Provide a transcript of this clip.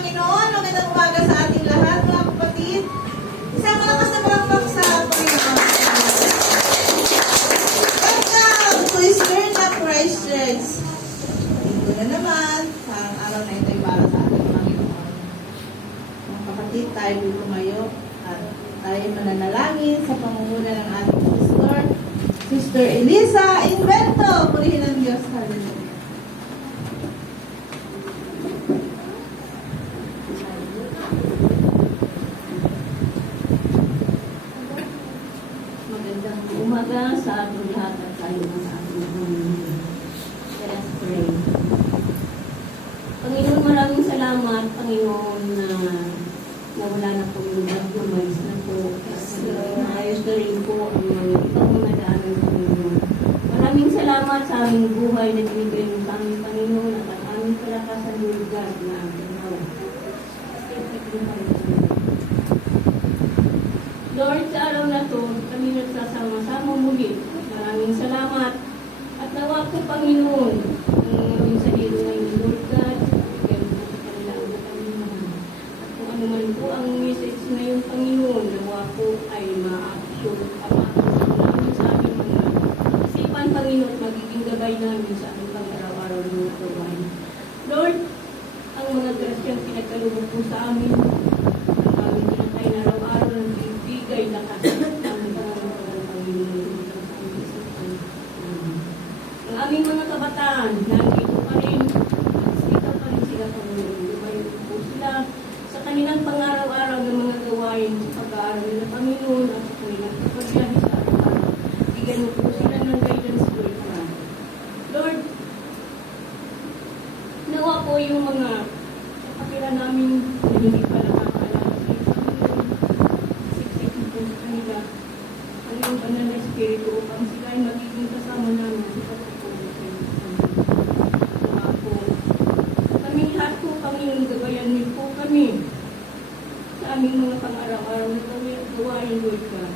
Panginoon. Magandang umaga sa ating lahat, mga kapatid. Isang malakas na palakpak sa Panginoon. Welcome to Eastern of Christ Church. Linggo na naman, parang araw na ito ay para sa ating Panginoon. Mga kapatid, tayo lumayo at tayo mananalangin sa pangunguna ng ating pastor, Sister Elisa Invento. Purihin ang Diyos. Hallelujah. Magandang umaga sa ating lahat at tayo ng ating Panginoon. Let us pray. Panginoon, maraming salamat, Panginoon, na wala na po yung bagyo, mais na po. Maayos na rin po ang ibang mga daanan, Panginoon. Maraming salamat sa aming buhay na binigay mo sa aming Panginoon at ang aming palakasan, Lord God, na aming nawa. Lord, sa araw na to, kami nagsasama-sama muli. Maraming salamat. At nawa ko, Panginoon, ang aming sarili ngayon, Lord God, bigyan mo sa kanila ang Panginoon. At kung ano man po ang message ngayon, Panginoon, nawa ko ay ma-action namin sa aming mga isipan, Panginoon, at magiging gabay namin sa aming pang-araw-araw ng gawain. Lord, ang mga grasyang pinagkalubog po sa amin, ang aming pinatay na araw-araw ng bigay lakas ang aming mga kabataan, nandito pa rin, nagsita pa rin sila, Panginoon. Lumayo po sila sa kanilang pang-araw-araw ng mga gawain sa pag-aaral nila, Panginoon, at sa kanilang pagbiyahe sa araw-araw. Bigyan mo po sila ng guidance, Lord God. Lord, nawa po yung mga kapatira namin na hindi pa nakakaalala sa iyo, Panginoon. Siksik mo po sa kanila ang iyong banal na Espiritu upang sila ay magiging kasama namin sa pagpapulong sa iyo. Nawa po, kami lahat po, Panginoon, gabayan niyo po kami sa aming mga pang-araw-araw na gawain, Lord God.